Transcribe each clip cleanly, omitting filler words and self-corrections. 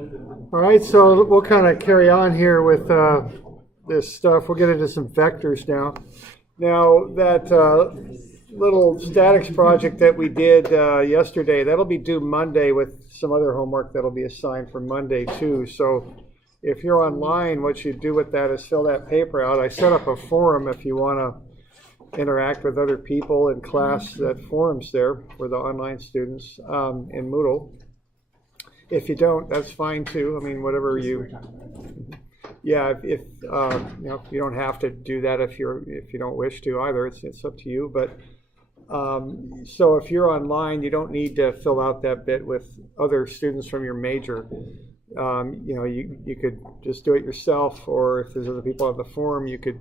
All right, so we'll kind of carry on here with this stuff. We'll get into some vectors now. Now, that little statics project that we did yesterday, that'll be due Monday with some other homework that'll be assigned for Monday too. So if you're online, what you do with that is fill that paper out. I set up a forum if you want to interact with other people in class. That forum's there for the online students in Moodle. If you don't, that's fine too. I mean, whatever you. Yeah, if you don't have to do that if you don't wish to either. It's up to you. But so if you're online, you don't need to fill out that bit with other students from your major. You could just do it yourself, or if there's other people on the forum, you could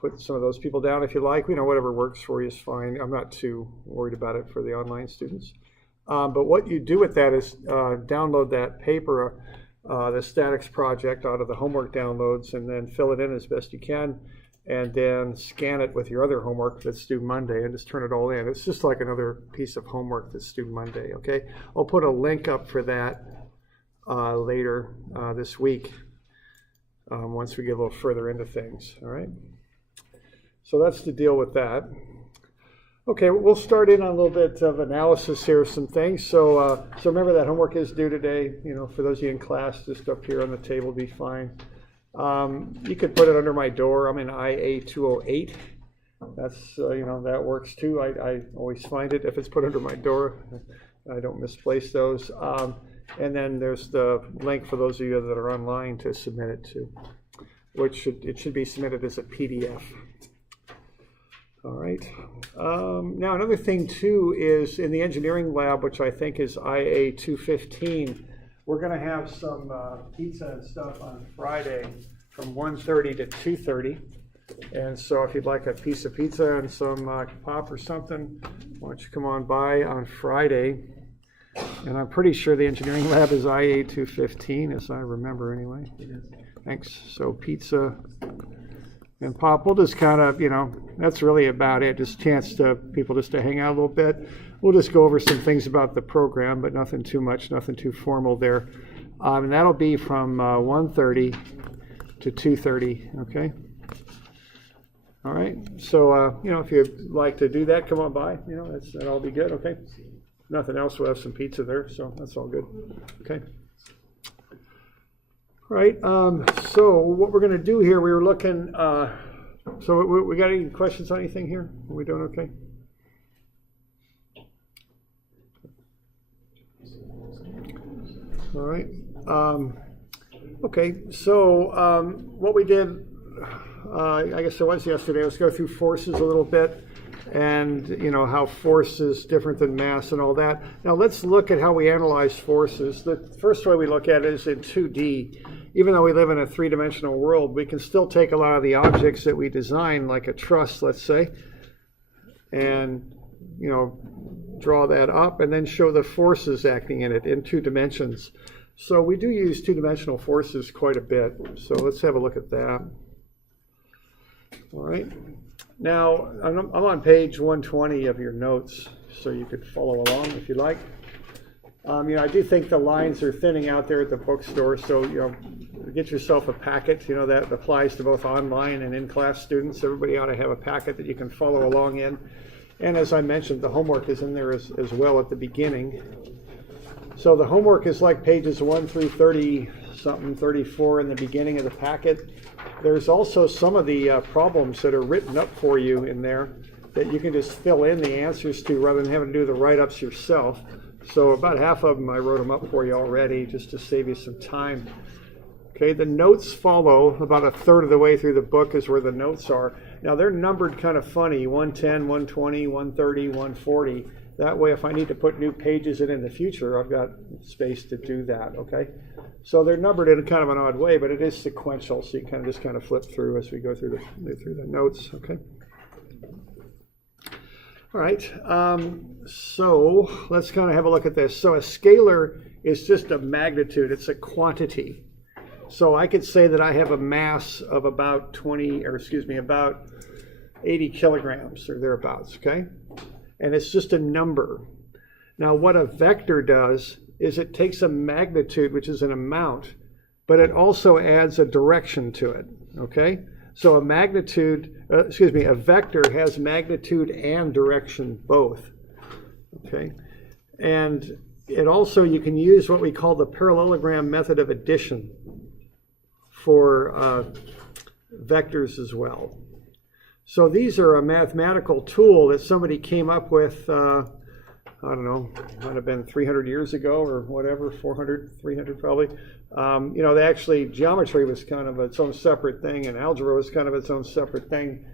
put some of those people down if you like. Whatever works for you is fine. I'm not too worried about it for the online students. But what you do with that is download that paper, the statics project, out of the homework downloads, and then fill it in as best you can, and then scan it with your other homework that's due Monday, and just turn it all in. It's just like another piece of homework that's due Monday, okay? I'll put a link up for that later this week once we get a little further into things, all right? So that's the deal with that. Okay, we'll start in on a little bit of analysis here of some things. So remember that homework is due today. For those of you in class, just up here on the table will be fine. You could put it under my door. I'm in IA 208. That's, that works too. I always find it if it's put under my door. I don't misplace those. And then there's the link for those of you that are online to submit it to, which it should be submitted as a PDF. All right. Now another thing too is in the engineering lab, which I think is IA 215, we're going to have some pizza and stuff on Friday from 1:30 to 2:30. And so if you'd like a piece of pizza and some pop or something, why don't you come on by on Friday. And I'm pretty sure the engineering lab is IA 215, as I remember anyway. Thanks. So pizza and pop, we'll just kind of, that's really about it. Just a chance to people just to hang out a little bit. We'll just go over some things about the program, but nothing too much, nothing too formal there. And that'll be from 1:30 to 2:30, okay? All right, so, if you'd like to do that, come on by. That'll be good, okay? Nothing else, we'll have some pizza there, so that's all good, okay? All right, so what we're going to do here, we were looking, so we got any questions on anything here? Are we doing okay? All right, okay, so what we did, I guess it was yesterday, let's go through forces a little bit, and how force is different than mass and all that. Now let's look at how we analyze forces. The first way we look at it is in 2D. Even though we live in a three-dimensional world, we can still take a lot of the objects that we design, like a truss, let's say, and draw that up and then show the forces acting in it in 2 dimensions. So we do use 2-dimensional forces quite a bit. So let's have a look at that. All right. Now, I'm on page 120 of your notes, so you could follow along if you like. I do think the lines are thinning out there at the bookstore, so get yourself a packet. That applies to both online and in-class students. Everybody ought to have a packet that you can follow along in. And as I mentioned, the homework is in there as well at the beginning. So the homework is like pages 1 through 30-something, 34 in the beginning of the packet. There's also some of the problems that are written up for you in there that you can just fill in the answers to rather than having to do the write-ups yourself. So about half of them I wrote them up for you already just to save you some time. Okay, the notes follow. About a third of the way through the book is where the notes are. Now they're numbered kind of funny, 110, 120, 130, 140. That way if I need to put new pages in the future, I've got space to do that, okay? So they're numbered in kind of an odd way, but it is sequential, so you can just kind of flip through as we go through the notes, okay? All right, so let's kind of have a look at this. So a scalar is just a magnitude, it's a quantity. So I could say that I have a mass of about 80 kilograms or thereabouts, okay? And it's just a number. Now what a vector does is it takes a magnitude, which is an amount, but it also adds a direction to it, okay? So a vector has magnitude and direction both, okay? And it also, you can use what we call the parallelogram method of addition for vectors as well. So these are a mathematical tool that somebody came up with, I don't know, might have been 300 years ago or whatever, 400, 300 probably. You know, geometry was kind of its own separate thing, and algebra was kind of its own separate thing.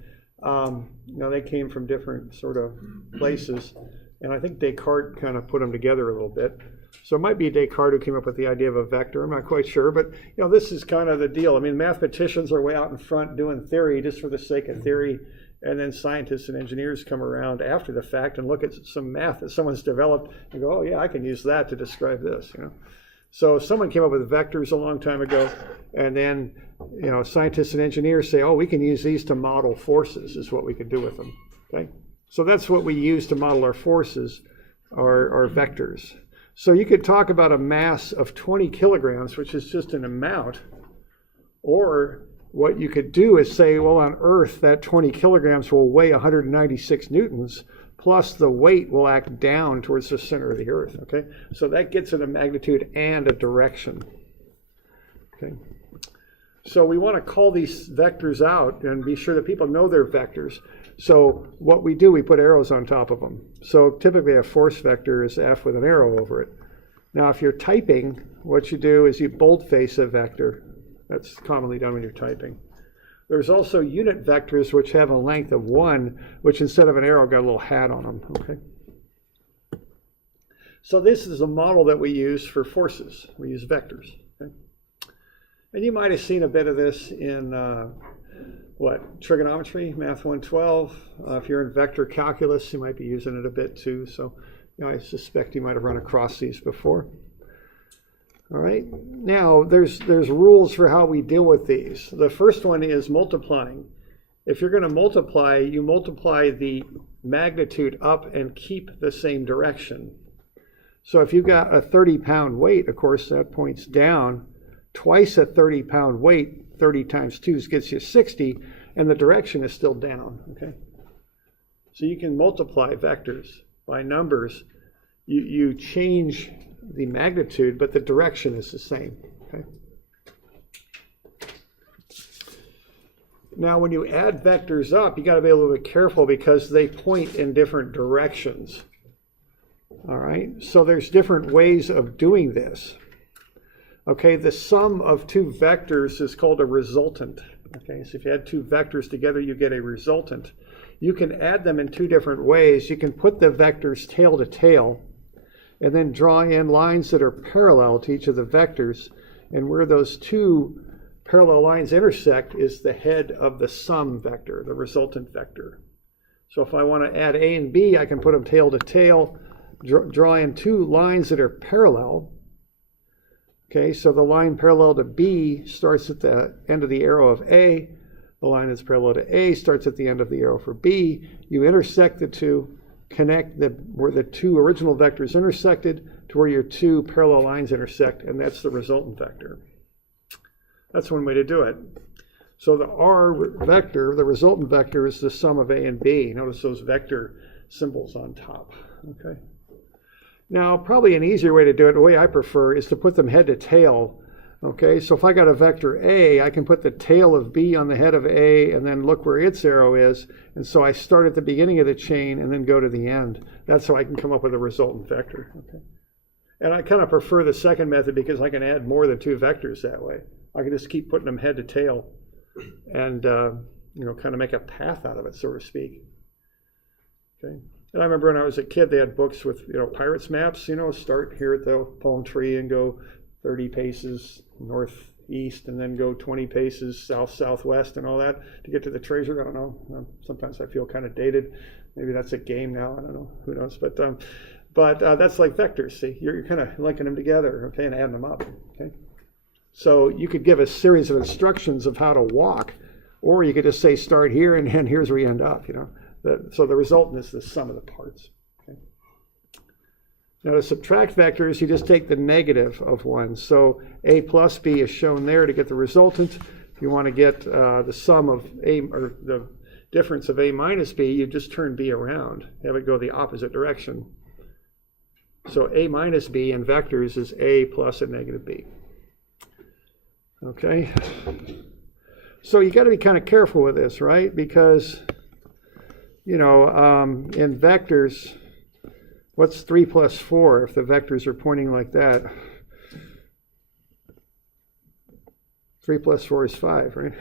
You know, they came from different sort of places, and I think Descartes kind of put them together a little bit. So it might be Descartes who came up with the idea of a vector. I'm not quite sure, but you know, this is kind of the deal. I mean, mathematicians are way out in front doing theory just for the sake of theory, and then scientists and engineers come around after the fact and look at some math that someone's developed and go, oh yeah, I can use that to describe this, you know. So someone came up with vectors a long time ago, and then, you know, scientists and engineers say, oh, we can use these to model forces, is what we could do with them, okay? So that's what we use to model our forces, our vectors. So you could talk about a mass of 20 kilograms, which is just an amount, or what you could do is say, well, on Earth, that 20 kilograms will weigh 196 newtons, plus the weight will act down towards the center of the Earth, okay? So that gets it a magnitude and a direction, okay? So we want to call these vectors out and be sure that people know they're vectors. So what we do, we put arrows on top of them. So typically a force vector is F with an arrow over it. Now if you're typing, what you do is you boldface a vector. That's commonly done when you're typing. There's also unit vectors which have a length of 1, which instead of an arrow got a little hat on them, okay? So this is a model that we use for forces. We use vectors, okay? And you might have seen a bit of this in Trigonometry, Math 112. If you're in vector calculus, you might be using it a bit too. So, you know, I suspect you might have run across these before. All right. Now, there's rules for how we deal with these. The first one is multiplying. If you're going to multiply, you multiply the magnitude up and keep the same direction. So if you've got a 30-pound weight, of course, that points down. Twice a 30-pound weight, 30 times 2 gets you 60, and the direction is still down, okay? So you can multiply vectors by numbers. You change the magnitude, but the direction is the same, okay? Now, when you add vectors up, you got to be a little bit careful because they point in different directions, all right? So there's different ways of doing this. Okay, the sum of two vectors is called a resultant. Okay, so if you add two vectors together, you get a resultant. You can add them in two different ways. You can put the vectors tail to tail and then draw in lines that are parallel to each of the vectors. And where those two parallel lines intersect is the head of the sum vector, the resultant vector. So if I want to add A and B, I can put them tail to tail, draw in two lines that are parallel. Okay, so the line parallel to B starts at the end of the arrow of A. The line that's parallel to A starts at the end of the arrow for B. You intersect the two, connect where the two original vectors intersected to where your two parallel lines intersect, and that's the resultant vector. That's one way to do it. So the R vector, the resultant vector, is the sum of A and B. Notice those vector symbols on top, okay? Now, probably an easier way to do it, the way I prefer, is to put them head to tail. Okay, so if I got a vector A, I can put the tail of B on the head of A and then look where its arrow is. And so I start at the beginning of the chain and then go to the end. That's how I can come up with a resultant vector. Okay, and I kind of prefer the second method because I can add more than two vectors that way. I can just keep putting them head to tail and you know, kind of make a path out of it, so to speak. Okay. And I remember when I was a kid, they had books with, you know, pirates maps, you know, start here at the palm tree and go 30 paces northeast and then go 20 paces south-southwest and all that to get to the treasure. I don't know. Sometimes I feel kind of dated. Maybe that's a game now. I don't know. Who knows? But that's like vectors. See, you're kind of linking them together, okay, and adding them up, okay? So you could give a series of instructions of how to walk, or you could just say start here and here's where you end up, you know. So the resultant is the sum of the parts. Okay. Now to subtract vectors, you just take the negative of one. So a plus b is shown there to get the resultant. If you want to get the sum of a, or the difference of a minus b, you just turn b around, have it go the opposite direction. So a minus b in vectors is a plus a negative b. Okay? So you got to be kind of careful with this, right? Because, you know, in vectors, what's 3 plus 4 if the vectors are pointing like that? 3 plus 4 is 5, right?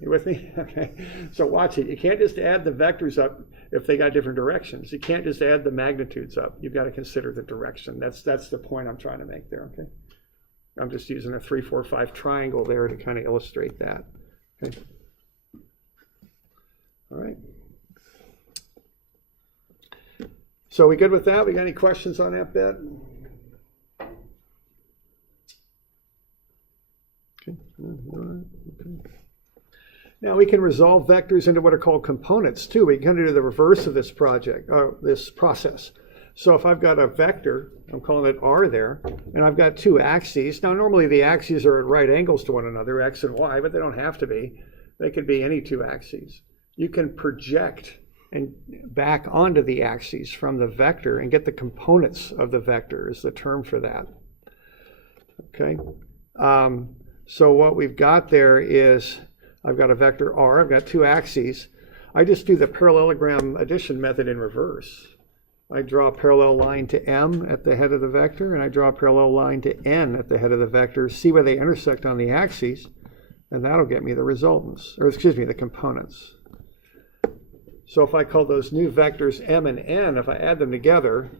You with me? Okay. So watch it. You can't just add the vectors up if they got different directions. You can't just add the magnitudes up. You've got to consider the direction. That's the point I'm trying to make there, okay? I'm just using a 3, 4, 5 triangle there to kind of illustrate that. Okay. All right. So we good with that? We got any questions on that bit? Okay. Okay. Now we can resolve vectors into what are called components too. We can do the reverse of this project, this process. So if I've got a vector, I'm calling it r there, and I've got two axes. Now normally the axes are at right angles to one another, x and y, but they don't have to be. They could be any two axes. You can project and back onto the axes from the vector and get the components of the vector is the term for that. Okay. So what we've got there is I've got a vector r, I've got two axes. I just do the parallelogram addition method in reverse. I draw a parallel line to m at the head of the vector, and I draw a parallel line to n at the head of the vector, see where they intersect on the axes, and that'll get me the resultants, or excuse me, the components. So if I call those new vectors m and n, if I add them together,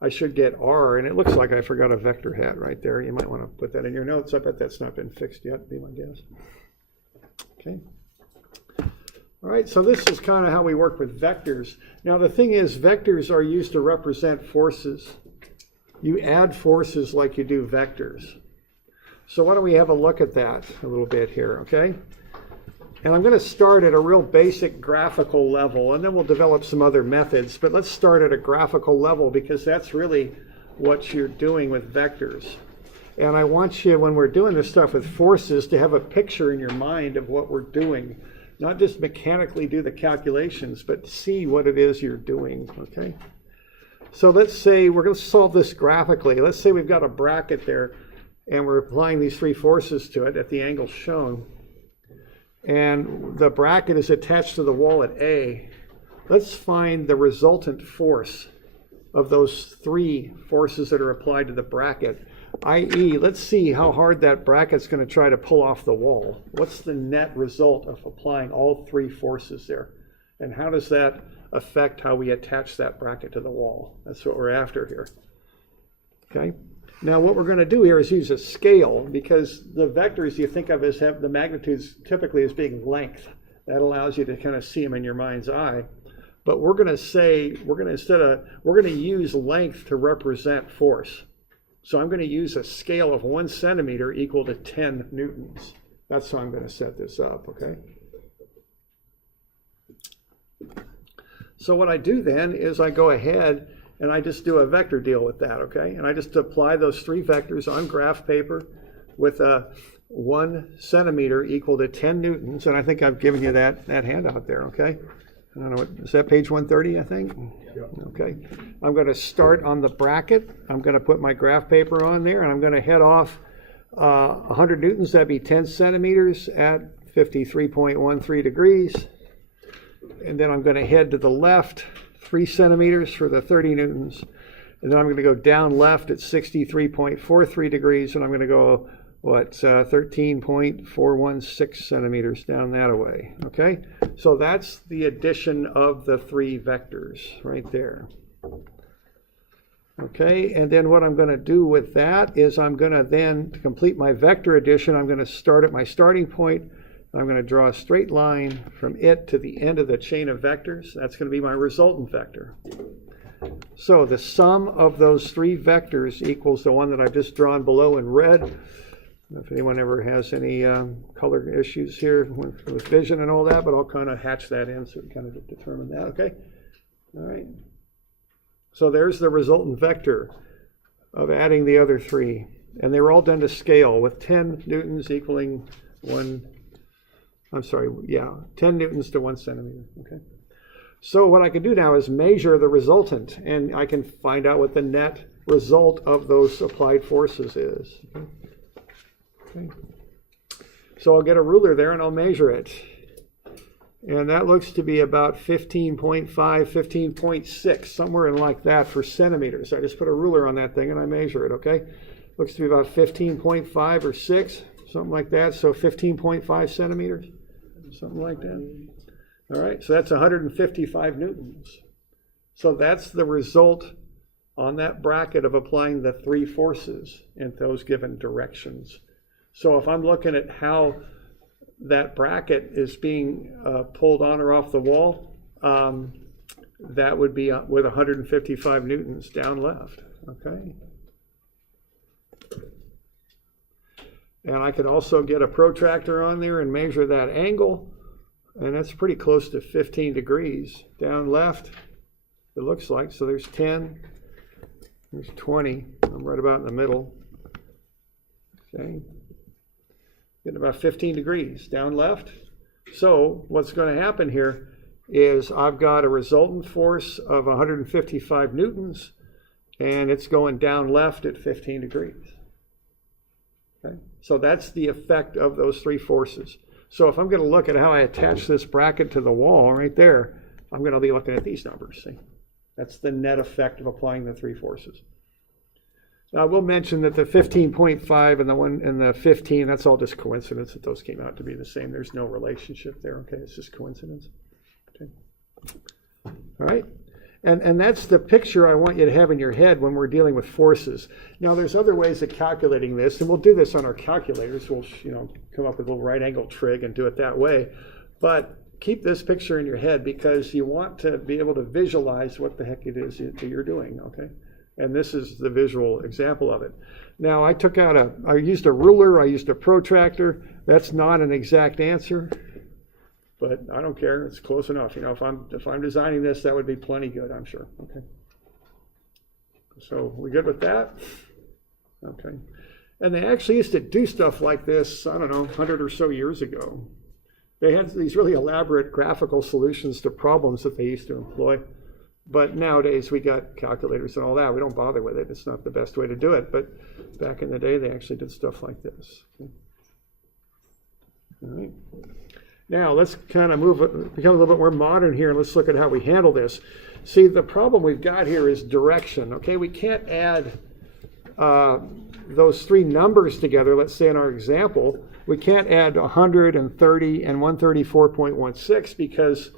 I should get r, and it looks like I forgot a vector hat right there. You might want to put that in your notes. I bet that's not been fixed yet, be my guess. Okay. All right, so this is kind of how we work with vectors. Now the thing is, vectors are used to represent forces. You add forces like you do vectors. So why don't we have a look at that a little bit here, okay? And I'm going to start at a real basic graphical level, and then we'll develop some other methods. But let's start at a graphical level because that's really what you're doing with vectors. And I want you, when we're doing this stuff with forces, to have a picture in your mind of what we're doing. Not just mechanically do the calculations, but see what it is you're doing, okay? So let's say we're going to solve this graphically. Let's say we've got a bracket there, and we're applying these three forces to it at the angles shown. And the bracket is attached to the wall at A. Let's find the resultant force of those three forces that are applied to the bracket, i.e., let's see how hard that bracket's going to try to pull off the wall. What's the net result of applying all three forces there? And how does that affect how we attach that bracket to the wall? That's what we're after here. Okay? Now what we're going to do here is use a scale, because the vectors you think of as have the magnitudes typically as being length. That allows you to kind of see them in your mind's eye. But we're going to say, we're going to use length to represent force. So I'm going to use a scale of 1 centimeter equal to 10 newtons. That's how I'm going to set this up, okay? So what I do then is I go ahead and I just do a vector deal with that, okay? And I just apply those three vectors on graph paper with a 1 centimeter equal to 10 newtons. And I think I've given you that handout there, okay? I don't know, what is that, page 130, I think? Yeah. Okay. I'm going to start on the bracket. I'm going to put my graph paper on there, and I'm going to head off 100 newtons. That'd be 10 centimeters at 53.13 degrees. And then I'm going to head to the left 3 centimeters for the 30 newtons. And then I'm going to go down left at 63.43 degrees, and I'm going to go, 13.416 centimeters down that away, okay? So that's the addition of the three vectors right there. Okay, and then what I'm going to do with that is I'm going to then, to complete my vector addition, I'm going to start at my starting point. I'm going to draw a straight line from it to the end of the chain of vectors. That's going to be my resultant vector. So the sum of those three vectors equals the one that I've just drawn below in red. If anyone ever has any color issues here with vision and all that, but I'll kind of hatch that in so we kind of determine that, okay? All right. So there's the resultant vector of adding the other three. And they were all done to scale with 10 newtons equaling 10 newtons to 1 centimeter. Okay. So what I can do now is measure the resultant, and I can find out what the net result of those applied forces is. Okay. So I'll get a ruler there and I'll measure it. And that looks to be about 15.5, 15.6, somewhere in like that for centimeters. I just put a ruler on that thing and I measure it, okay? Looks to be about 15.5 or 6, something like that. So 15.5 centimeters, something like that. All right, so that's 155 newtons. So that's the result on that bracket of applying the three forces in those given directions. So if I'm looking at how that bracket is being pulled on or off the wall, that would be with 155 newtons down left, okay? And I could also get a protractor on there and measure that angle, and that's pretty close to 15 degrees down left, it looks like. So there's 10, there's 20, I'm right about in the middle, okay? Getting about 15 degrees down left. So what's going to happen here is I've got a resultant force of 155 newtons, and it's going down left at 15 degrees. Okay? So that's the effect of those three forces. So if I'm going to look at how I attach this bracket to the wall right there, I'm going to be looking at these numbers. See? That's the net effect of applying the three forces. Now, I will mention that the 15.5 and the one and the 15, that's all just coincidence that those came out to be the same. There's no relationship there, okay? It's just coincidence. Okay. All right. And that's the picture I want you to have in your head when we're dealing with forces. Now, there's other ways of calculating this, and we'll do this on our calculators. We'll, come up with a little right angle trig and do it that way. But keep this picture in your head because you want to be able to visualize what the heck it is that you're doing, okay? And this is the visual example of it. Now, I used a ruler, I used a protractor. That's not an exact answer, but I don't care. It's close enough. If I'm designing this, that would be plenty good, I'm sure. Okay. So we good with that? Okay. And they actually used to do stuff like this, I don't know, 100 or so years ago. They had these really elaborate graphical solutions to problems that they used to employ. But nowadays we got calculators and all that. We don't bother with it. It's not the best way to do it. But back in the day, they actually did stuff like this. Okay. All right. Now let's kind of become a little bit more modern here, and let's look at how we handle this. See, the problem we've got here is direction. Okay, we can't add those three numbers together. Let's say in our example, we can't add 130 and 134.16 because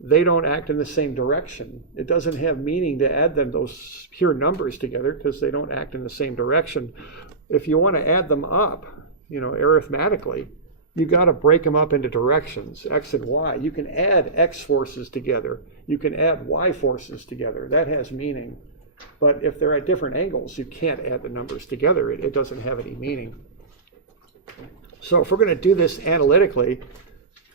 they don't act in the same direction. It doesn't have meaning to add those pure numbers together because they don't act in the same direction. If you want to add them up, arithmetically, you got to break them up into directions, x and y. You can add x forces together. You can add y forces together. That has meaning. But if they're at different angles, you can't add the numbers together. It doesn't have any meaning. So if we're going to do this analytically,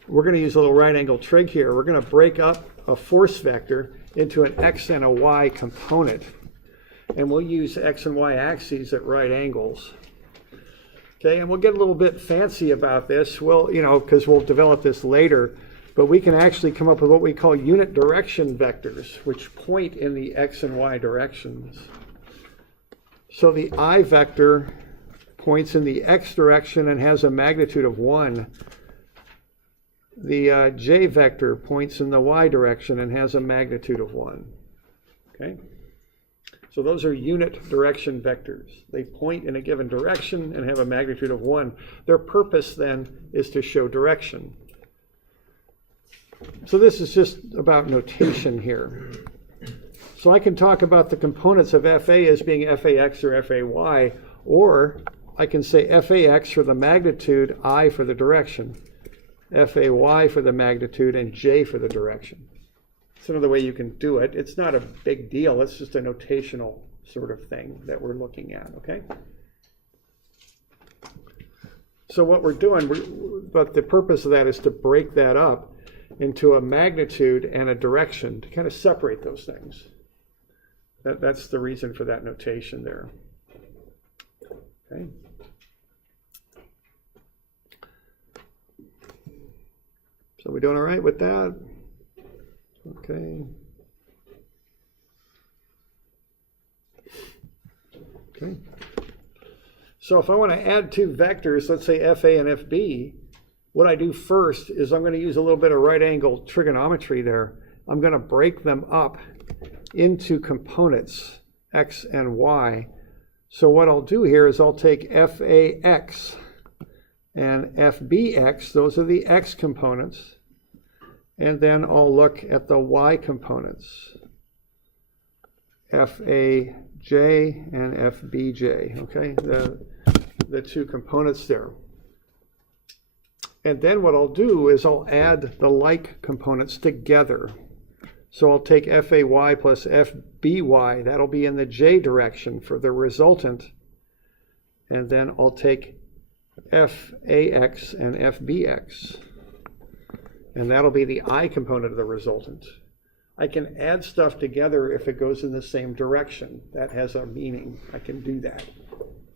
we're going to use a little right angle trig here. We're going to break up a force vector into an x and a y component. And we'll use x and y axes at right angles. Okay, and we'll get a little bit fancy about this. Well, because we'll develop this later. But we can actually come up with what we call unit direction vectors, which point in the x and y directions. So the I vector points in the x direction and has a magnitude of 1. The j vector points in the y direction and has a magnitude of 1. Okay? So those are unit direction vectors. They point in a given direction and have a magnitude of 1. Their purpose then is to show direction. So this is just about notation here. So I can talk about the components of FA as being FAX or FAY, or I can say FAX for the magnitude, I for the direction, FAY for the magnitude, and J for the direction. It's another way you can do it. It's not a big deal. It's just a notational sort of thing that we're looking at, okay? So what we're doing, but the purpose of that is to break that up into a magnitude and a direction to kind of separate those things. That's the reason for that notation there. Okay. So we're doing all right with that? Okay. Okay. So if I want to add two vectors, let's say FA and FB, what I do first is I'm going to use a little bit of right angle trigonometry there. I'm going to break them up into components, x and y. So what I'll do here is I'll take FAX and FBX, those are the x components, and then I'll look at the y components, FAJ and FBJ, okay, the two components there. And then what I'll do is I'll add the like components together. So I'll take FAY plus FBY, that'll be in the J direction for the resultant. And then I'll take FAX and FBX. And that'll be the I component of the resultant. I can add stuff together if it goes in the same direction. That has a meaning. I can do that.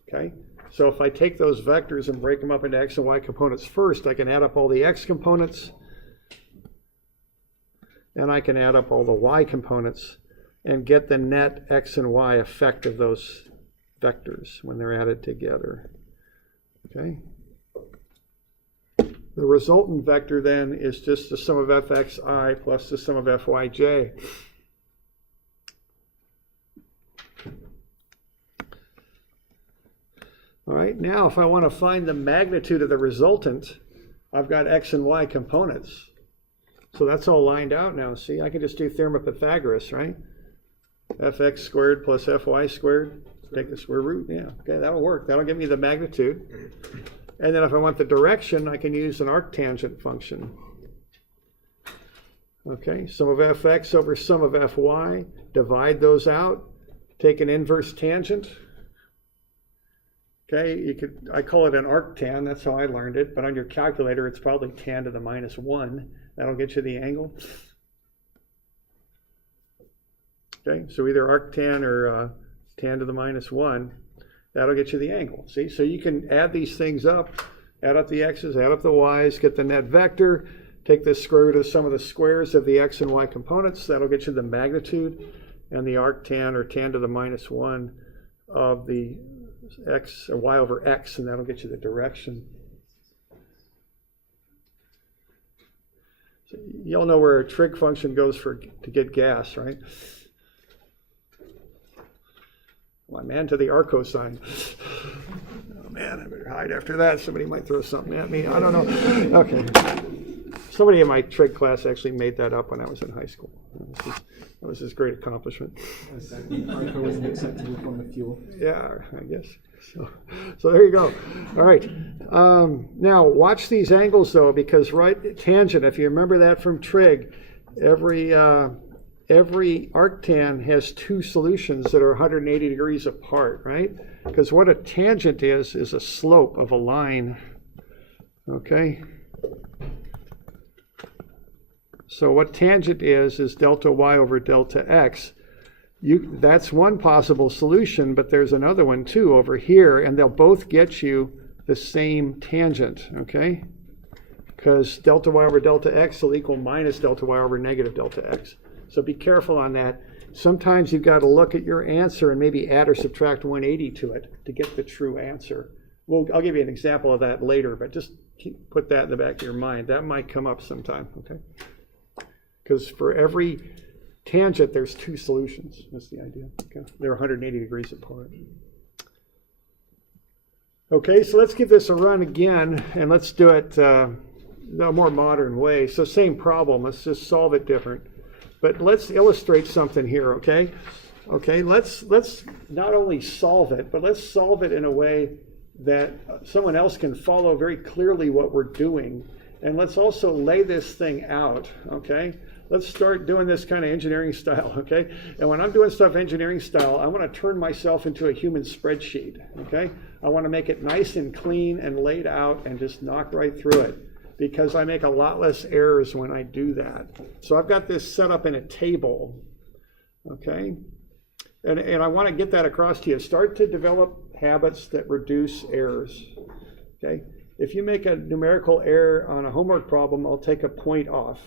Okay? So if I take those vectors and break them up into x and y components first, I can add up all the x components, and I can add up all the y components and get the net x and y effect of those vectors when they're added together. Okay? The resultant vector then is just the sum of fxi plus the sum of fyj. All right, now if I want to find the magnitude of the resultant, I've got x and y components. So that's all lined out now. See, I can just do Theorem of Pythagoras, right? Fx squared plus fy squared, take the square root. Yeah, okay, that'll work. That'll give me the magnitude. And then if I want the direction, I can use an arctangent function. Okay, sum of fx over sum of fy, divide those out, take an inverse tangent. Okay, I call it an arctan, that's how I learned it, but on your calculator it's probably tan to the minus 1. That'll get you the angle. Okay, so either arctan or tan to the minus 1, that'll get you the angle. See, so you can add these things up, add up the x's, add up the y's, get the net vector, take the square root of some of the squares of the x and y components, that'll get you the magnitude, and the arctan or tan to the minus 1 of the x or y over x, and that'll get you the direction. So you'll know where a trig function goes to get gas, right? Well, man, to the arccosine. Oh man, I better hide after that. Somebody might throw something at me. I don't know. Okay. Somebody in my trig class actually made that up when I was in high school. That was his great accomplishment. Arco wasn't acceptable from the fuel. Yeah, I guess. So there you go. All right. Now watch these angles though, because right tangent, if you remember that from trig, every arctan has two solutions that are 180 degrees apart, right? Because what a tangent is a slope of a line. Okay. So what tangent is delta y over delta x. That's one possible solution, but there's another one too over here, and they'll both get you the same tangent, okay? Because delta y over delta x will equal minus delta y over negative delta x. So be careful on that. Sometimes you've got to look at your answer and maybe add or subtract 180 to it to get the true answer. Well, I'll give you an example of that later, but just put that in the back of your mind. That might come up sometime, okay? Because for every tangent, there's two solutions. That's the idea. Okay? They're 180 degrees apart. Okay, so let's give this a run again, and let's do it a more modern way. So same problem. Let's just solve it different. But let's illustrate something here, okay? Okay, let's not only solve it, but let's solve it in a way that someone else can follow very clearly what we're doing. And let's also lay this thing out, okay? Let's start doing this kind of engineering style, okay? And when I'm doing stuff engineering style, I want to turn myself into a human spreadsheet, okay? I want to make it nice and clean and laid out and just knock right through it, because I make a lot less errors when I do that. So I've got this set up in a table, okay? And I want to get that across to you. Start to develop habits that reduce errors. Okay? If you make a numerical error on a homework problem, I'll take a point off.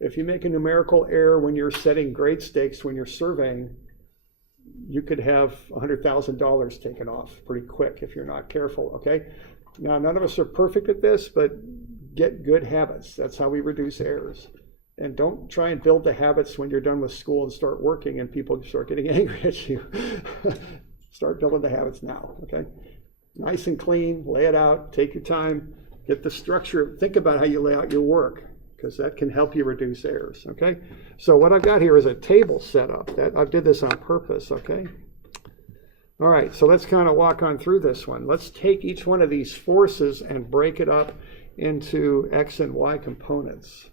If you make a numerical error when you're setting grade stakes, when you're surveying, you could have $100,000 taken off pretty quick if you're not careful, okay? Now, none of us are perfect at this, but get good habits. That's how we reduce errors. And don't try and build the habits when you're done with school and start working and people start getting angry at you. Start building the habits now, okay? Nice and clean, lay it out, take your time, get the structure, think about how you lay out your work, because that can help you reduce errors, okay? So what I've got here is a table set up. I did this on purpose, okay? All right, so let's kind of walk on through this one. Let's take each one of these forces and break it up into x and y components.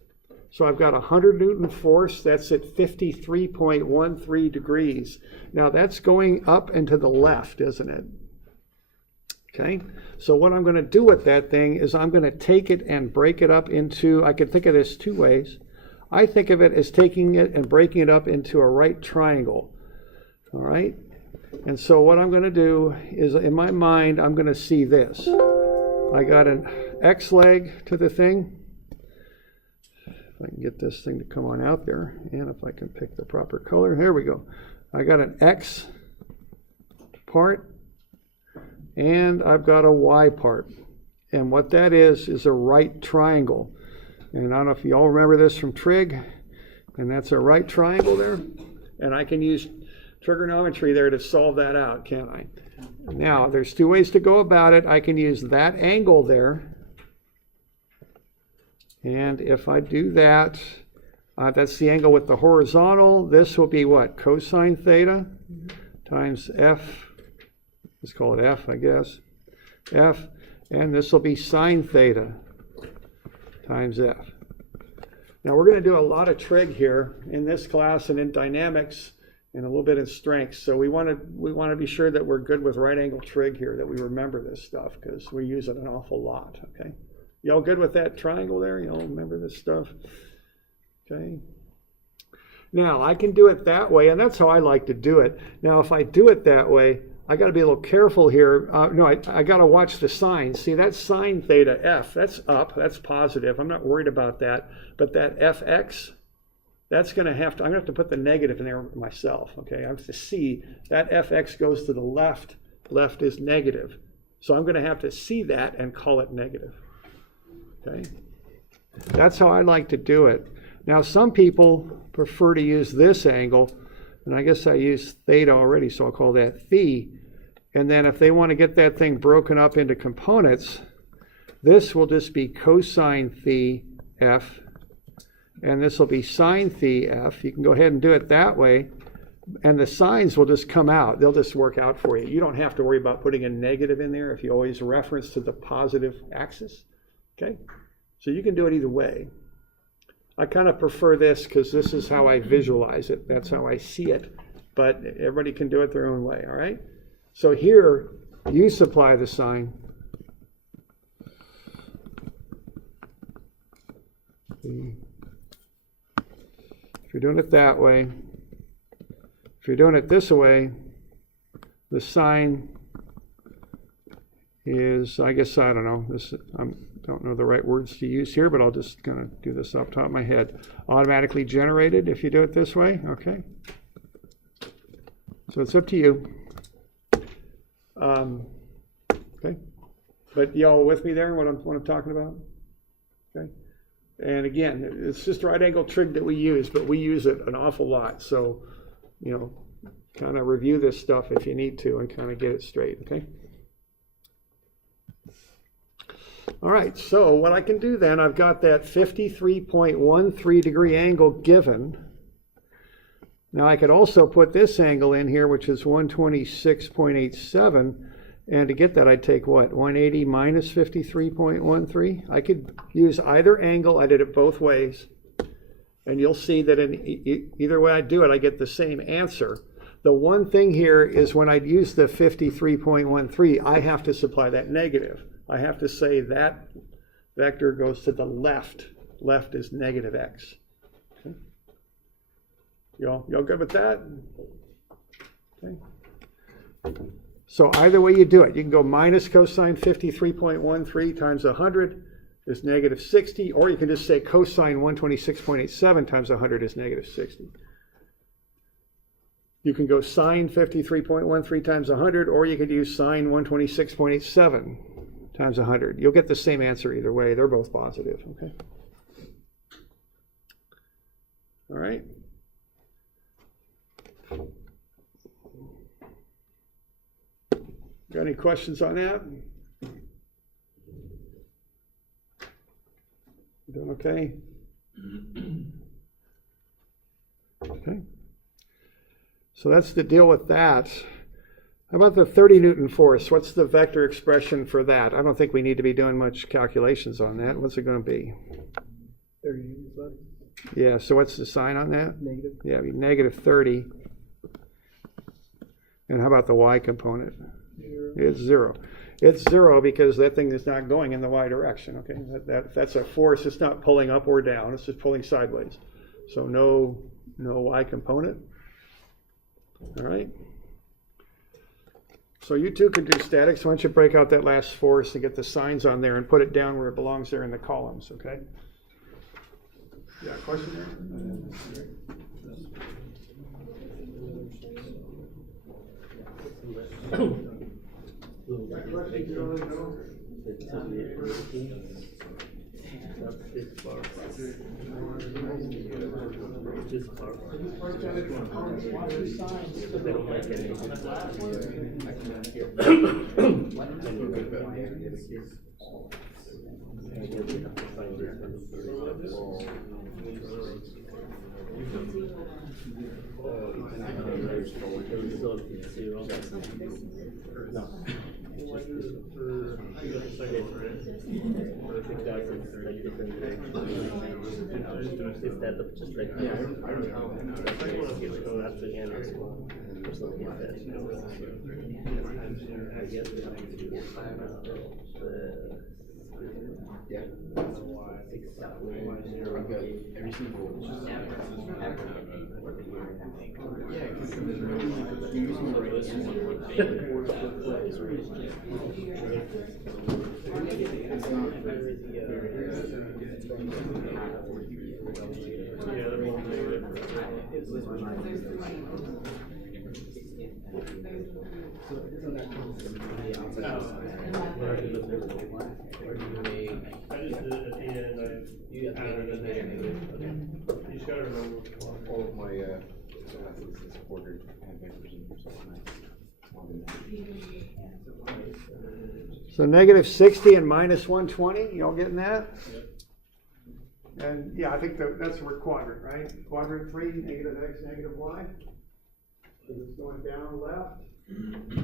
So I've got a 100 Newton force, that's at 53.13 degrees. Now that's going up and to the left, isn't it? Okay, so what I'm going to do with that thing is I'm going to take it and break it up into, I can think of this two ways. I think of it as taking it and breaking it up into a right triangle. All right, and so what I'm going to do is, in my mind, I'm going to see this. I got an X leg to the thing. If I can get this thing to come on out there, and if I can pick the proper color, here we go. I got an X part. And I've got a Y part. And what that is a right triangle. And I don't know if you all remember this from Trig. And that's a right triangle there. And I can use trigonometry there to solve that out, can't I? Now, there's two ways to go about it. I can use that angle there. And if I do that, that's the angle with the horizontal. This will be what? Cosine theta times F. Let's call it F, I guess. F, and this will be sine theta times F. Now we're going to do a lot of trig here in this class and in dynamics and a little bit in strength. So we want to be sure that we're good with right angle trig here, that we remember this stuff because we use it an awful lot. Okay, y'all good with that triangle there? Y'all remember this stuff? Okay. Now I can do it that way, and that's how I like to do it. Now if I do it that way, I got to be a little careful here. I got to watch the sign. See, that sine theta F, that's up, that's positive. I'm not worried about that. But that Fx, that's going to have to, I'm going to have to put the negative in there myself. Okay, I have to see that Fx goes to the left. Left is negative. So I'm going to have to see that and call it negative. Okay, that's how I like to do it. Now, some people prefer to use this angle. And I guess I used theta already, so I'll call that phi. And then if they want to get that thing broken up into components, this will just be cosine phi f, and this will be sine phi f. You can go ahead and do it that way, and the signs will just come out. They'll just work out for you. You don't have to worry about putting a negative in there if you always reference to the positive axis. Okay? So you can do it either way. I kind of prefer this because this is how I visualize it. That's how I see it. But everybody can do it their own way, all right? So here, you supply the sign. If you're doing it that way, if you're doing it this way, the sign is, I guess, I don't know. I don't know the right words to use here, but I'll just kind of do this off the top of my head. Automatically generated if you do it this way, okay? So it's up to you. Okay, but y'all with me there? What I'm talking about? Okay, and again, it's just a right angle trig that we use, but we use it an awful lot. So, you know, kind of review this stuff if you need to and kind of get it straight. Okay. All right. So what I can do then, I've got that 53.13 degree angle given. Now I could also put this angle in here, which is 126.87, and to get that I'd take what, 180 minus 53.13? I could use either angle. I did it both ways, and you'll see that in either way I do it, I get the same answer. The one thing here is when I use the 53.13, I have to supply that negative. I have to say that vector goes to the left. Left is negative x. Y'all good with that? Okay. So either way you do it, you can go minus cosine 53.13 times 100 is negative 60, or you can just say cosine 126.87 times 100 is negative 60. You can go sine 53.13 times 100, or you could use sine 126.87 times 100. You'll get the same answer either way. They're both positive, okay? All right. Got any questions on that? You doing okay? Okay. So that's the deal with that. How about the 30 Newton force? What's the vector expression for that? I don't think we need to be doing much calculations on that. What's it going to be? 30 Newton's left. Yeah, so what's the sign on that? Negative. Yeah, it'd be negative 30. And how about the y component? 0. It's 0. It's 0 because that thing is not going in the y direction, okay? That's a force. It's not pulling up or down. It's just pulling sideways. So no y component. All right. So you two can do statics. Why don't you break out that last force and get the signs on there and put it down where it belongs there in the columns, okay? Yeah, question there? All of my classes is ordered and vectors in So negative 60 and minus 120, you all getting that? Yep. And yeah, I think that's a quadrant, right? Quadrant 3, negative x, negative y. So it's going down left.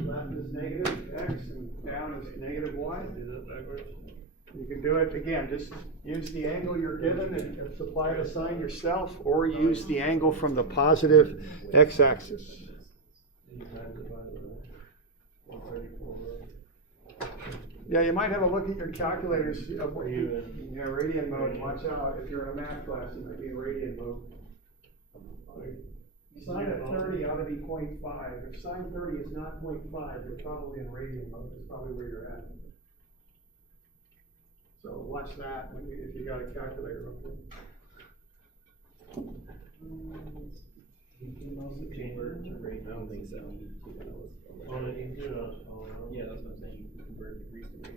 Left is negative x and down is negative y. Is that backwards? You can do it again, just use the angle you're given and supply the sign yourself, or use the angle from the positive x-axis. Yeah, you might have a look at your calculators of what you radian mode. Watch out, if you're in a math class, it might be in radian mode. Sine of 30 ought to be 0.5. If sine 30 is not 0.5, you're probably in radian mode. It's probably where you're at. So watch that if you got a calculator. You can also convert to radian. I don't think so. Yeah, that's what I'm saying. You can convert degrees to radians.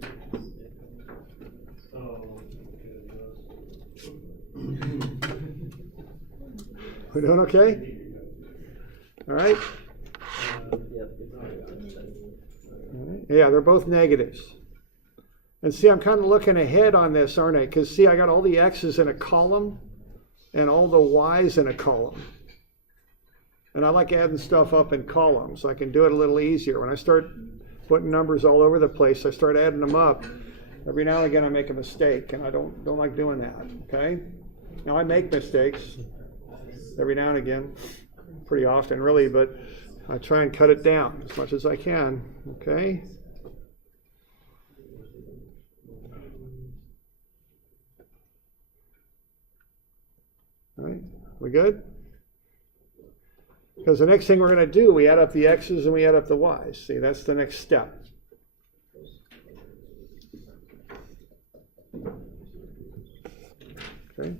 We're doing okay? All right? Yeah, they're both negatives. And see, I'm kind of looking ahead on this, aren't I? Because see, I got all the x's in a column and all the y's in a column. And I like adding stuff up in columns, so I can do it a little easier. When I start putting numbers all over the place, I start adding them up. Every now and again I make a mistake, and I don't like doing that, okay? Now I make mistakes every now and again, pretty often really, but I try and cut it down as much as I can, okay? All right, we good? Because the next thing we're going to do, we add up the x's and we add up the y's. See, that's the next step. Okay.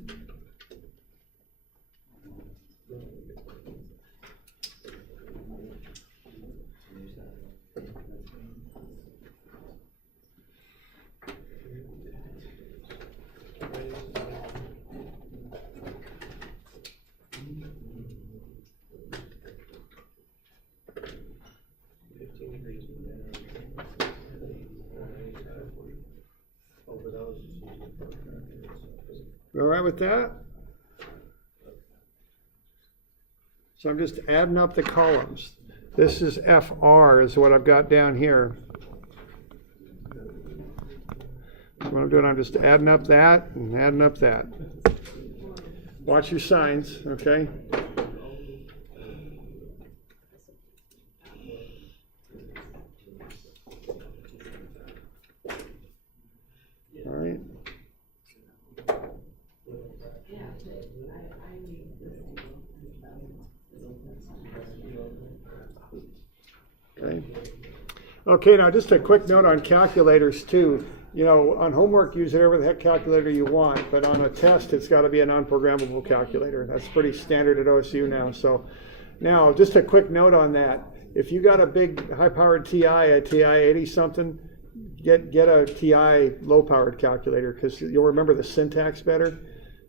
All right with that? So I'm just adding up the columns. This is FR is what I've got down here. What I'm doing, I'm just adding up that and adding up that. Watch your signs, okay? All right. Okay. Okay, now just a quick note on calculators too. You know, on homework, use whatever the heck calculator you want, but on a test, it's got to be a non-programmable calculator. That's pretty standard at OSU now. So now, just a quick note on that. If you got a big high-powered TI, a TI 80-something, get a TI low-powered calculator because you'll remember the syntax better.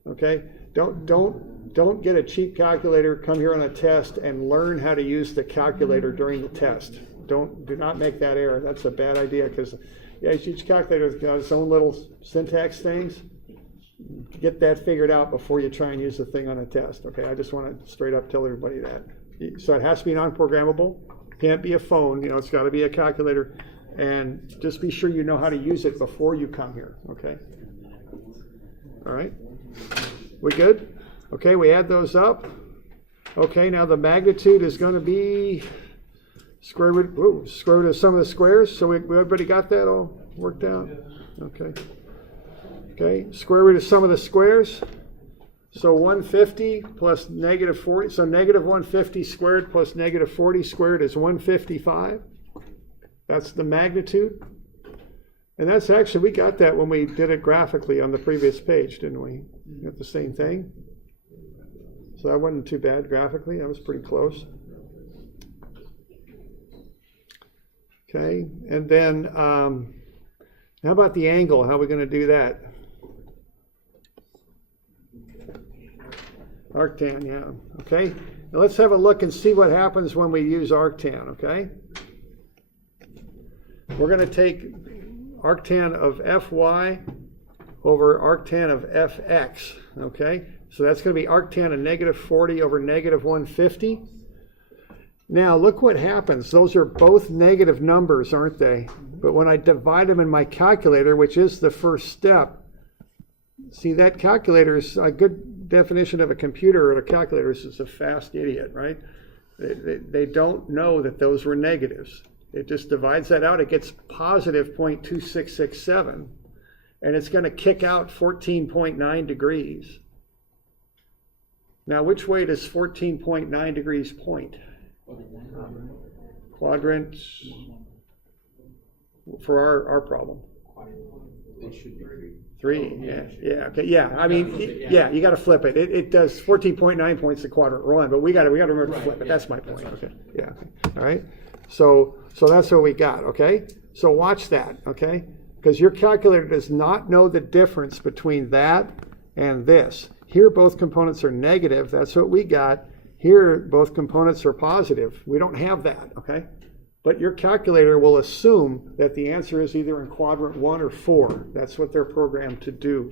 Okay? Don't get a cheap calculator, come here on a test, and learn how to use the calculator during the test. Do not make that error. That's a bad idea because each calculator's got its own little syntax things. Get that figured out before you try and use the thing on a test. Okay, I just want to straight up tell everybody that. So it has to be non-programmable. Can't be a phone. You know, it's got to be a calculator. And just be sure you know how to use it before you come here. Okay. All right. We good? Okay, we add those up. Okay, now the magnitude is going to be square root of some of the squares. So we everybody got that all worked out? Okay. Okay, square root of some of the squares. So 150 plus negative 40. So negative 150 squared plus negative 40 squared is 155. That's the magnitude. And that's actually, we got that when we did it graphically on the previous page, didn't we? Got the same thing. So that wasn't too bad graphically. That was pretty close. Okay, and then how about the angle? How are we going to do that? Arctan, yeah. Okay, now let's have a look and see what happens when we use arctan, okay? We're going to take arctan of Fy over arctan of Fx, okay? So that's going to be arctan of negative 40 over negative 150. Now look what happens. Those are both negative numbers, aren't they? But when I divide them in my calculator, which is the first step, see that calculator is a good definition of a computer or a calculator is a fast idiot, right? They don't know that those were negatives. It just divides that out. It gets positive 0.2667, and it's going to kick out 14.9 degrees. Now, which way does 14.9 degrees point? Quadrant for our problem. It should be 3, yeah, okay, yeah. I mean, yeah, you got to flip it. It does 14.9 points to quadrant 1, but we got to remember to flip it. That's my point. Okay, yeah, okay. All right. So that's what we got. Okay. So watch that. Okay, because your calculator does not know the difference between that and this. Here, both components are negative. That's what we got. Here, both components are positive. We don't have that. Okay. But your calculator will assume that the answer is either in quadrant 1 or 4. That's what they're programmed to do.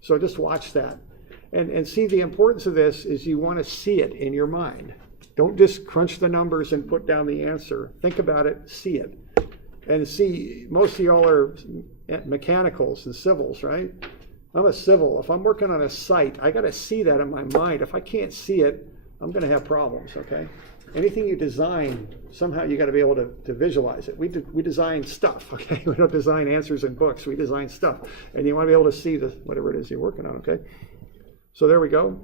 So just watch that. And see, the importance of this is you want to see it in your mind. Don't just crunch the numbers and put down the answer. Think about it, see it. And see, most of y'all are mechanicals and civils, right? I'm a civil. If I'm working on a site, I got to see that in my mind. If I can't see it, I'm going to have problems, okay? Anything you design, somehow you got to be able to visualize it. We design stuff, okay? We don't design answers in books. We design stuff. And you want to be able to see whatever it is you're working on, okay? So there we go.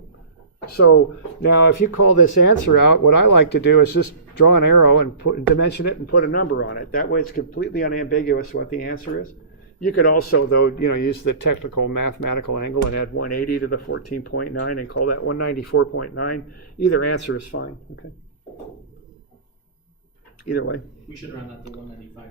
So now if you call this answer out, what I like to do is just draw an arrow and dimension it and put a number on it. That way it's completely unambiguous what the answer is. You could also, though, use the technical mathematical angle and add 180 to the 14.9 and call that 194.9. Either answer is fine, okay? Either way. We should round that to 195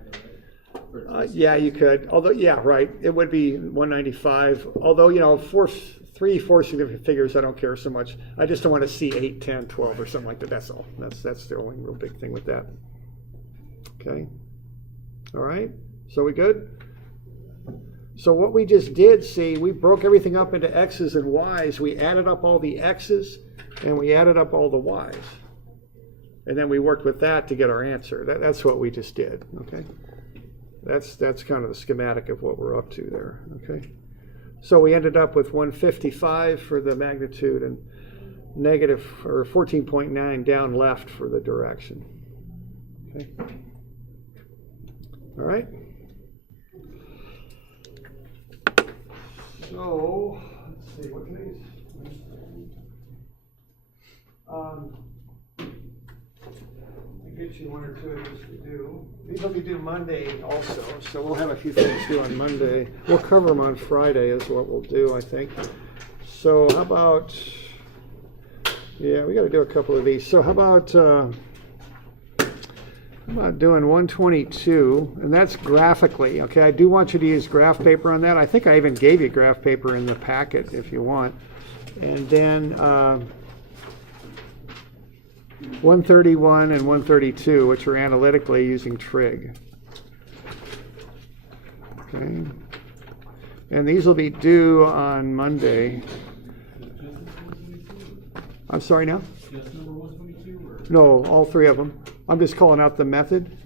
though, right? Yeah, you could. Although, yeah, right. It would be 195. Although, 3/4 significant figures, I don't care so much. I just don't want to see 8, 10, 12 or something like that. That's all. That's the only real big thing with that. Okay. All right. So we good? So what we just did, see, we broke everything up into x's and y's. We added up all the x's and we added up all the y's. And then we worked with that to get our answer. That's what we just did, okay? That's kind of the schematic of what we're up to there, okay? So we ended up with 155 for the magnitude and negative, or 14.9 down left for the direction, okay? All right? So, let's see, what today's? Get you one or two of these to do. These will be due Monday also, so we'll have a few things to do on Monday. We'll cover them on Friday is what we'll do, I think. So how about, yeah, we got to do a couple of these. So how about doing 122, and that's graphically, okay? I do want you to use graph paper on that. I think I even gave you graph paper in the packet if you want. And then 131 and 132, which are analytically using Trig. Okay. And these will be due on Monday. I'm sorry now? Just number 122 or? No, all three of them. I'm just calling out the method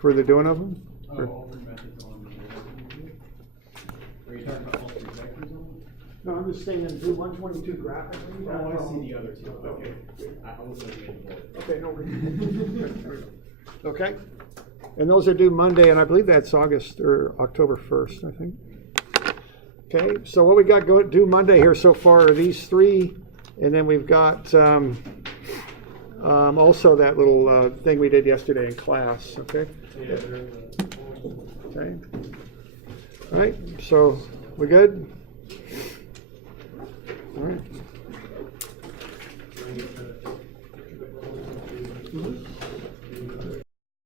for the doing of them. Oh, all three methods on the 122? Are you talking about all three vectors on them? No, I'm just saying do 122 graphically. Oh, I see the other two. Okay. I was looking at the board. Okay, no worries. Okay. And those are due Monday, and I believe that's August or October 1st, I think. Okay, so what we got due Monday here so far are these three, and then we've got also that little thing we did yesterday in class, okay? Yeah. Okay. All right, so we're good? All right.